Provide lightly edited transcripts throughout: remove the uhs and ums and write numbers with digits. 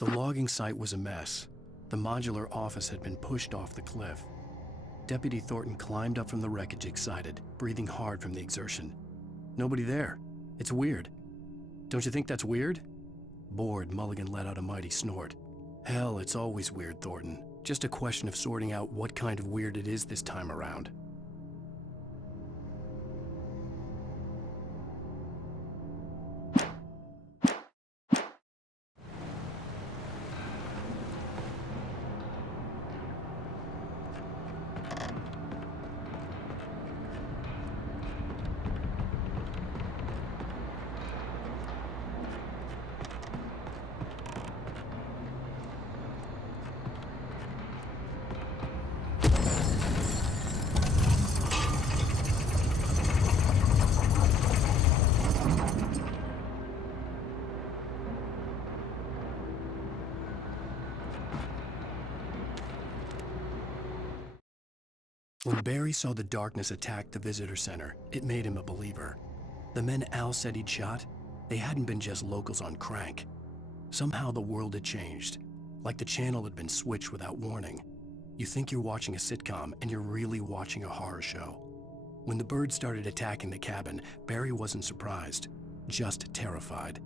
The logging site was a mess. The modular office had been pushed off the cliff. Deputy Thornton climbed up from the wreckage excited, breathing hard from the exertion. Nobody there. It's weird. Don't you think that's weird? Bored, Mulligan let out a mighty snort. Hell, it's always weird, Thornton. Just a question of sorting out what kind of weird it is this time around. When Barry saw the darkness attack the visitor center, it made him a believer. The men Al said he'd shot, they hadn't been just locals on crank. Somehow the world had changed, like the channel had been switched without warning. You think you're watching a sitcom, and you're really watching a horror show. When the birds started attacking the cabin, Barry wasn't surprised, just terrified.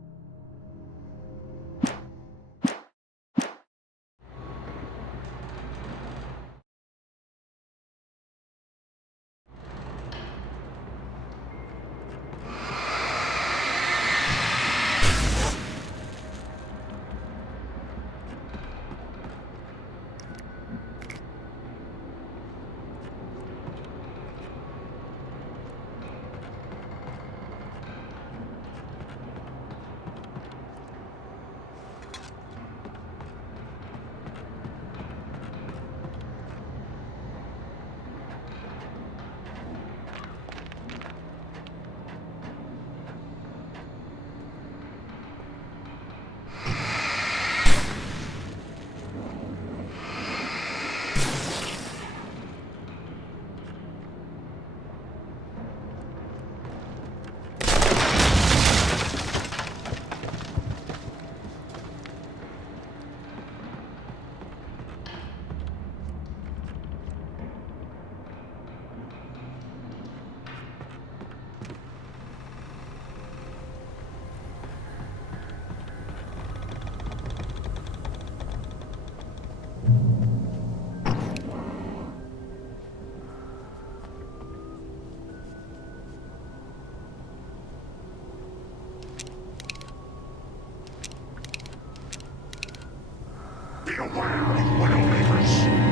Beware of Widowmakers.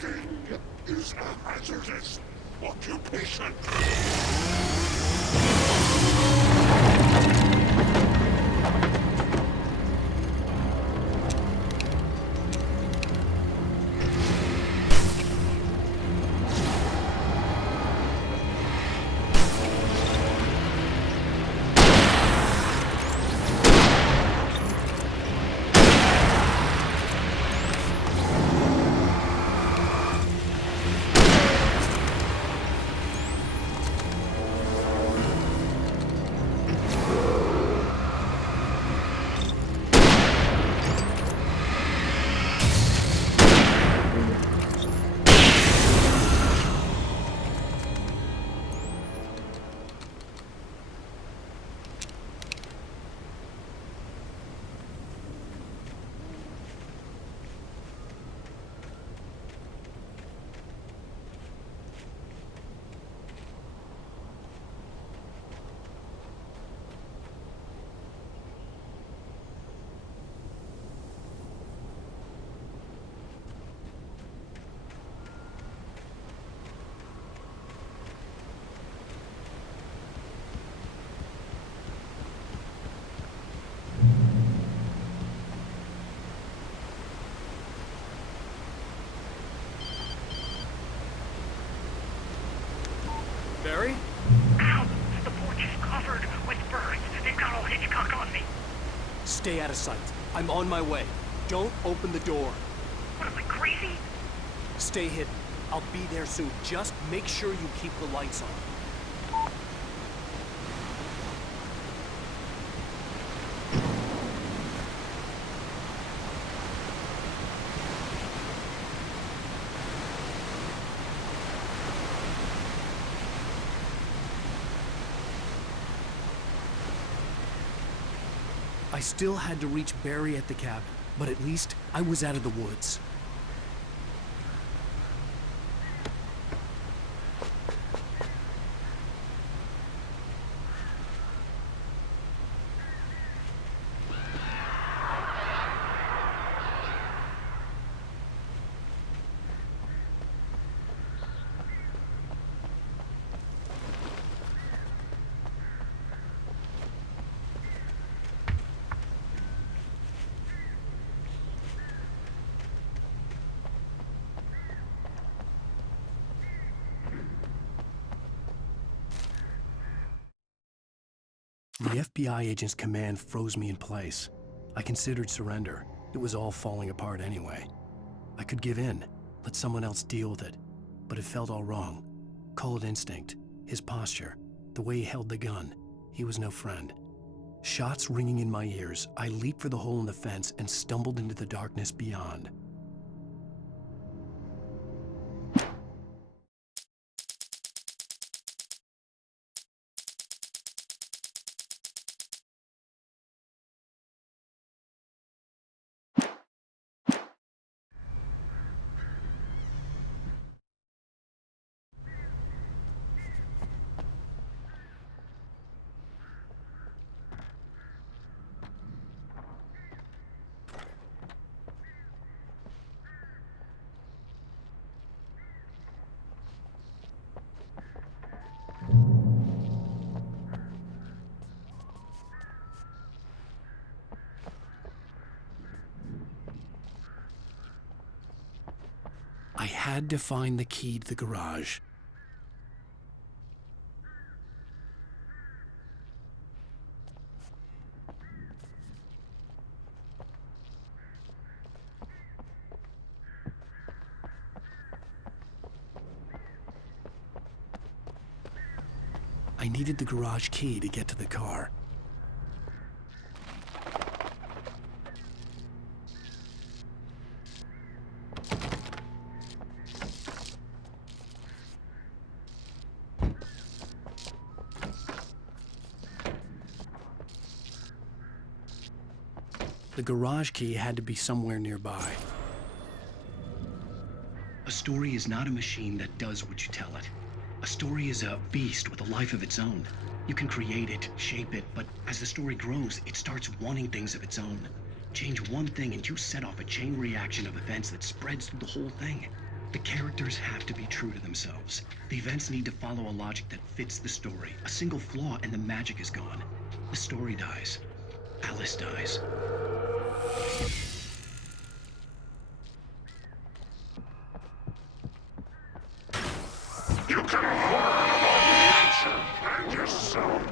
Building is a hazardous occupation. Barry? Ow! The porch is covered with birds. They've got all Hitchcock on me. Stay out of sight. I'm on my way. Don't open the door. What am I, crazy? Stay hidden. I'll be there soon. Just make sure you keep the lights on. I still had to reach Barry at the cabin, but at least I was out of the woods. The FBI agent's command froze me in place. I considered surrender. It was all falling apart anyway. I could give in, let someone else deal with it, but it felt all wrong. Call it instinct, his posture, the way he held the gun. He was no friend. Shots ringing in my ears, I leaped for the hole in the fence and stumbled into the darkness beyond. I had to find the key to the garage. I needed the garage key to get to the car. The garage key had to be somewhere nearby. A story is not a machine that does what you tell it. A story is a beast with a life of its own. You can create it, shape it, but as the story grows, it starts wanting things of its own. Change one thing and you set off a chain reaction of events that spreads through the whole thing. The characters have to be true to themselves. The events need to follow a logic that fits the story. A single flaw and the magic is gone. The story dies. Alice dies. You can learn about nature and yourself.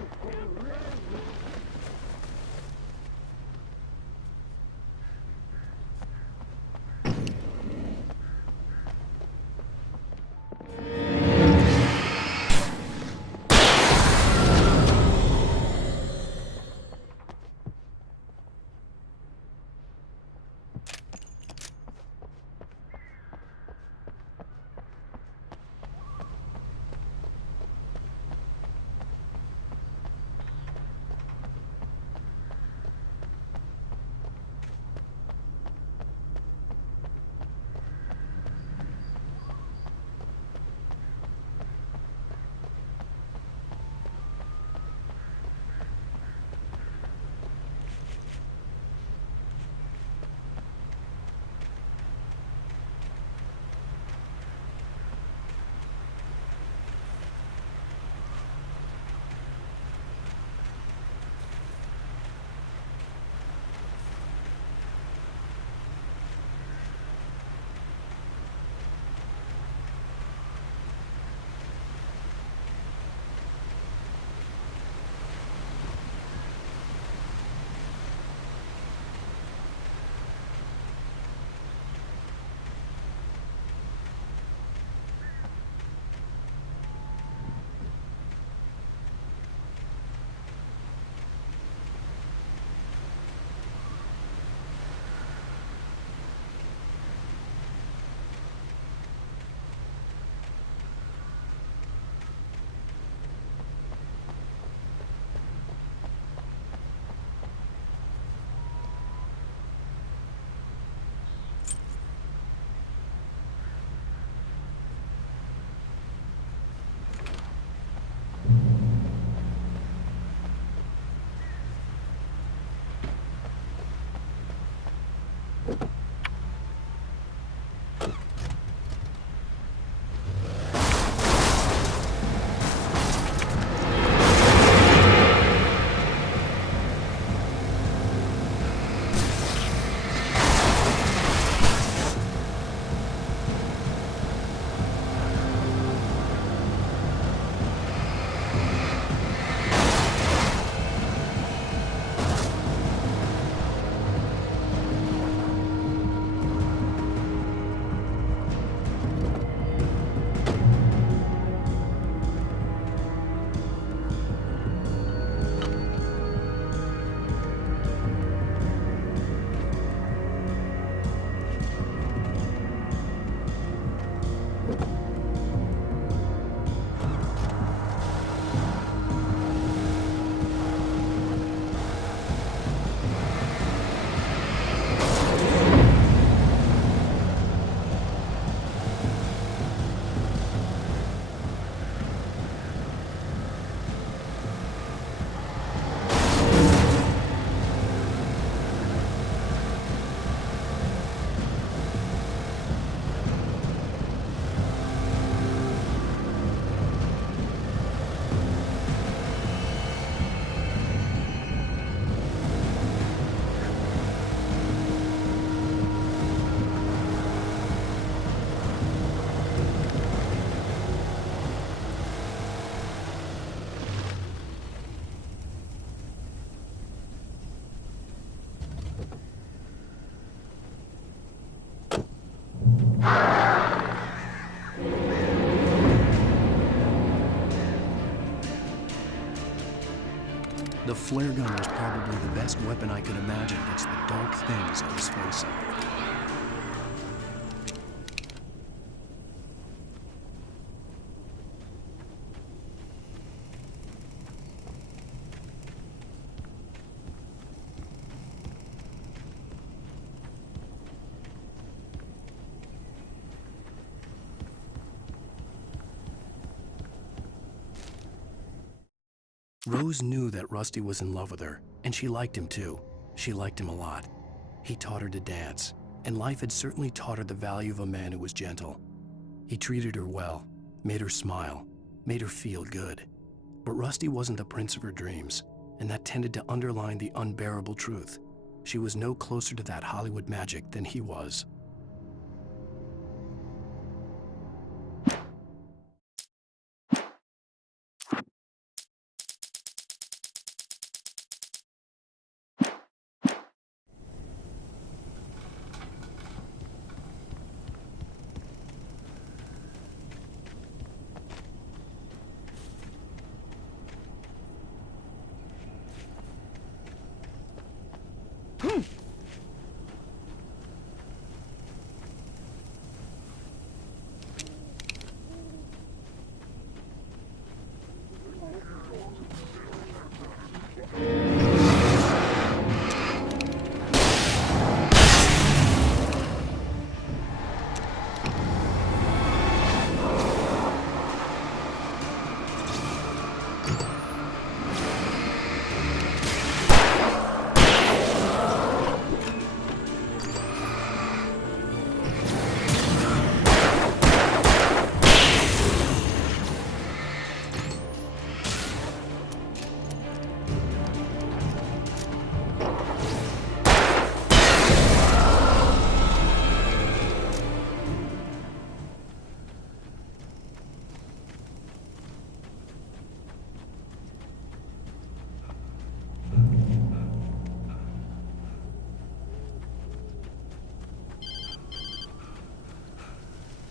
The flare gun was probably the best weapon I could imagine against the dark things I was facing. Rose knew that Rusty was in love with her, and she liked him too. She liked him a lot. He taught her to dance, and life had certainly taught her the value of a man who was gentle. He treated her well, made her smile, made her feel good. But Rusty wasn't the prince of her dreams, and that tended to underline the unbearable truth. She was no closer to that Hollywood magic than he was.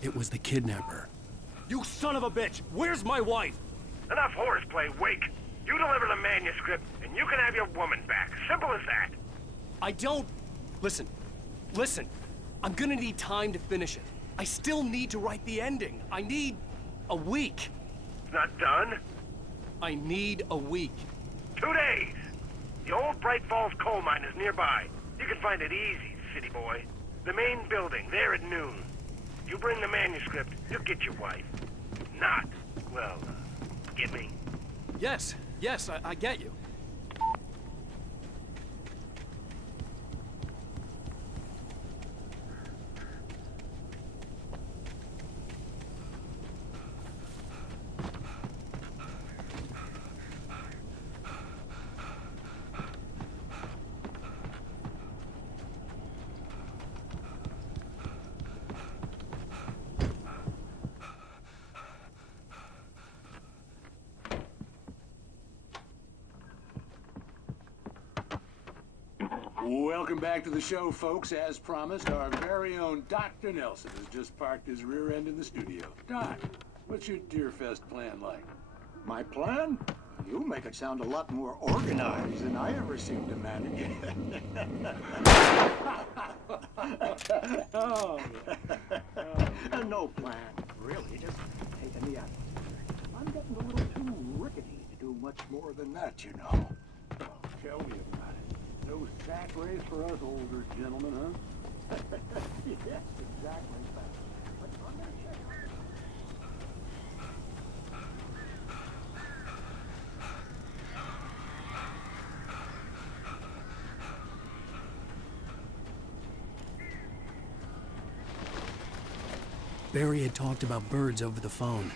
It was the kidnapper. You son of a bitch! Where's my wife? Enough horseplay, Wake. You deliver the manuscript, and you can have your woman back. Simple as that. I don't... Listen. I'm gonna need time to finish it. I still need to write the ending. I need a week. Not done? I need a week. 2 days. The old Bright Falls coal mine is nearby. You can find it easy, city boy. The main building, there at noon. You bring the manuscript, you'll get your wife. Not, well, get me? Yes, I get you. Welcome back to the show, folks. As promised, our very own Dr. Nelson has just parked his rear end in the studio. Doc, what's your Deerfest plan like? My plan? You make it sound a lot more organized than I ever seem to manage. Oh, No plan, really. Just taking the atmosphere. I'm getting a little too rickety to do much more than that, you know. oh, tell me about it. No sack race for us older gentlemen, huh? Yes, exactly. But I'm gonna check. Barry had talked about birds over the phone.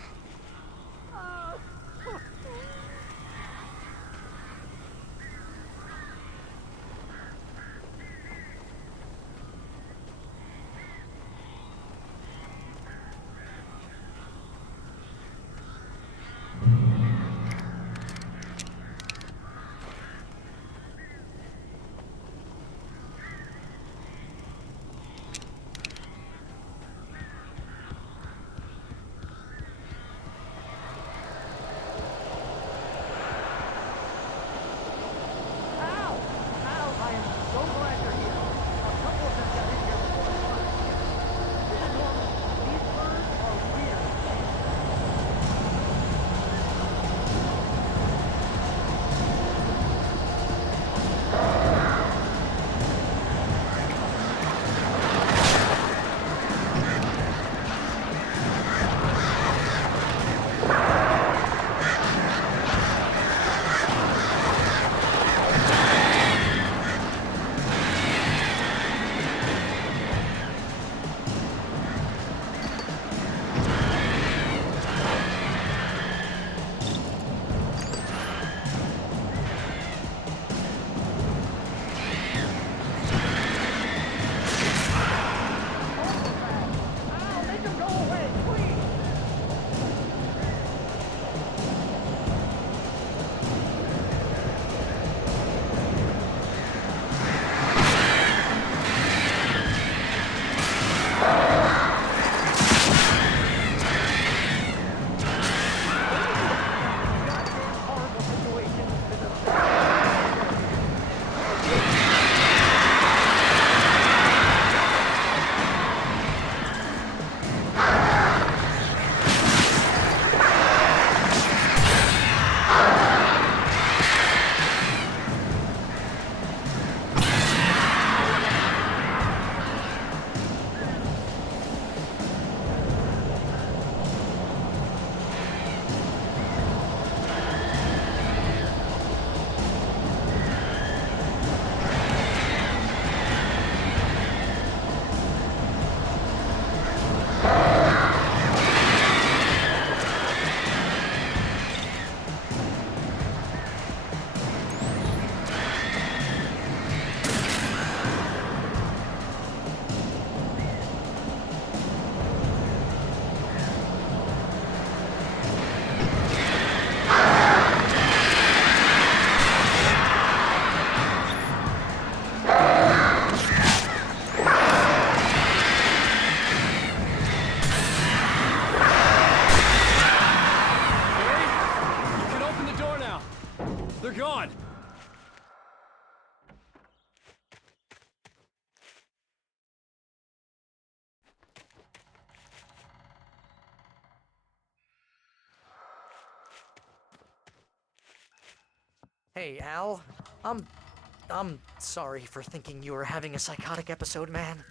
Hey, Al. I'm sorry for thinking you were having a psychotic episode, man.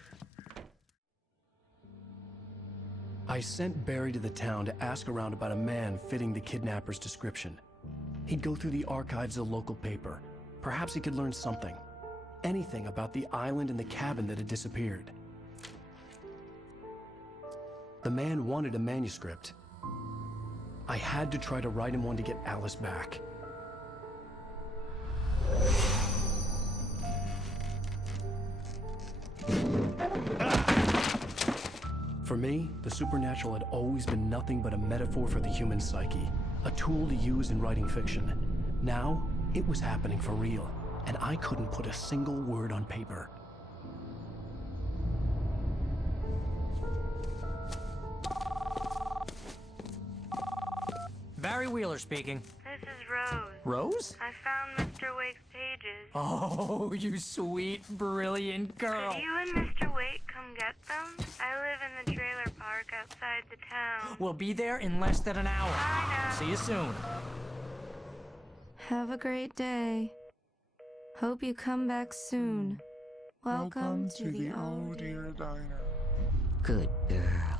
I sent Barry to the town to ask around about a man fitting the kidnapper's description. He'd go through the archives of the local paper. Perhaps he could learn something. Anything about the island and the cabin that had disappeared. The man wanted a manuscript. I had to try to write him one to get Alice back. For me, the supernatural had always been nothing but a metaphor for the human psyche, a tool to use in writing fiction. Now, it was happening for real, and I couldn't put a single word on paper. Barry Wheeler speaking. This is Rose. Rose? I found Mr. Wake's pages. Oh, you sweet, brilliant girl. Could you and Mr. Wake come get them? I live in the trailer park outside the town. We'll be there in less than an hour. I know. See you soon. Have a great day. Hope you come back soon. Welcome to the Oh Dear Diner. Good girl.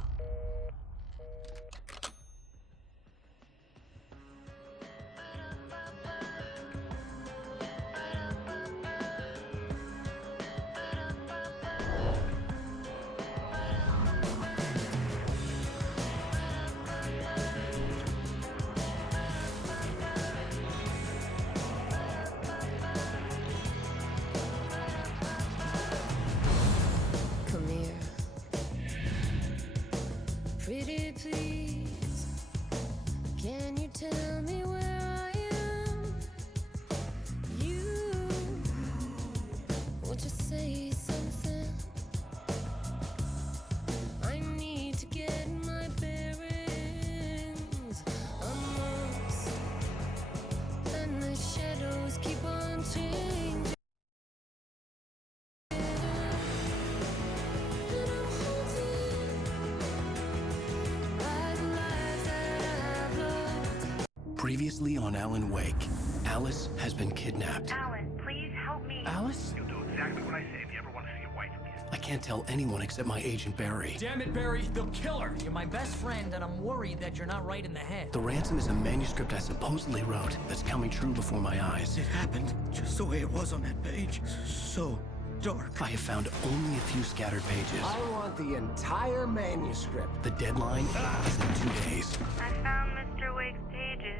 Come here. Pretty please, can you tell me where I am? You, won't you say something? I need to get my bearings amongst, and the shadows keep on changing. Previously on Alan Wake, Alice has been kidnapped. Alan, please help me. Alice? You'll do exactly what I say if you ever want to see your wife again. I can't tell anyone except my agent Barry. Damn it, Barry, they'll kill her. You're my best friend, and I'm worried that you're not right in the head. The ransom is a manuscript I supposedly wrote that's coming true before my eyes. It happened just the way it was on that page. So dark. I have found only a few scattered pages. I want the entire manuscript. The deadline is in 2 days. I found Mr. Wake's pages.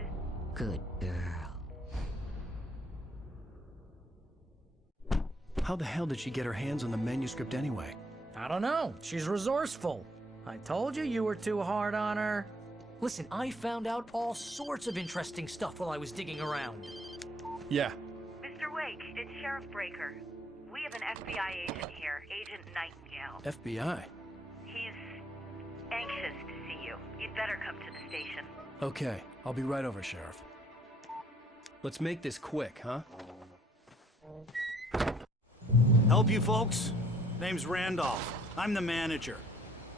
Good girl. How the hell did she get her hands on the manuscript anyway? I don't know. She's resourceful. I told you were too hard on her. Listen, I found out all sorts of interesting stuff while I was digging around. Yeah. Mr. Wake, it's Sheriff Breaker. We have an FBI agent here, Agent Nightingale. FBI? He's anxious to see you. You'd better come to the station. Okay, I'll be right over, Sheriff. Let's make this quick, huh? Help you folks? Name's Randolph. I'm the manager.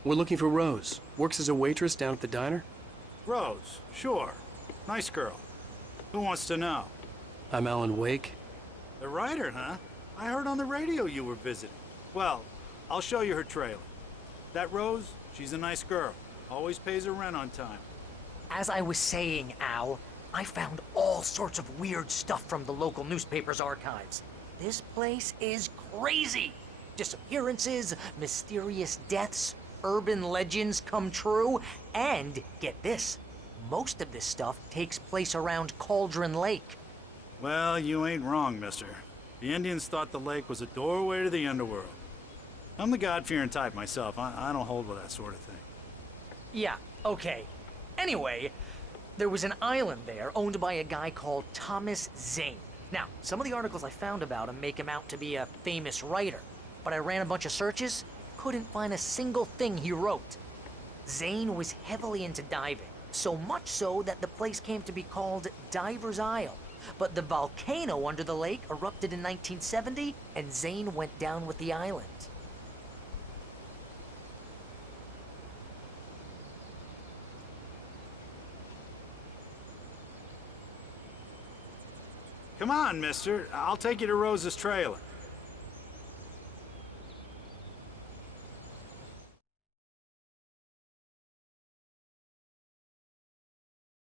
We're looking for Rose. Works as a waitress down at the diner. Rose, sure. Nice girl. Who wants to know? I'm Alan Wake. The writer, huh? I heard on the radio you were visiting. Well, I'll show you her trailer. That Rose, she's a nice girl. Always pays her rent on time. As I was saying, Al, I found all sorts of weird stuff from the local newspaper's archives. This place is crazy. Disappearances, mysterious deaths, urban legends come true, and get this, most of this stuff takes place around Cauldron Lake. Well, you ain't wrong, mister. The Indians thought the lake was a doorway to the underworld. I'm the God-fearing type myself. I don't hold with that sort of thing. Yeah, okay. Anyway, there was an island there owned by a guy called Thomas Zane. Now, some of the articles I found about him make him out to be a famous writer, but I ran a bunch of searches, couldn't find a single thing he wrote. Zane was heavily into diving, so much so that the place came to be called Diver's Isle. But the volcano under the lake erupted in 1970, and Zane went down with the island. Come on, mister. I'll take you to Rose's trailer.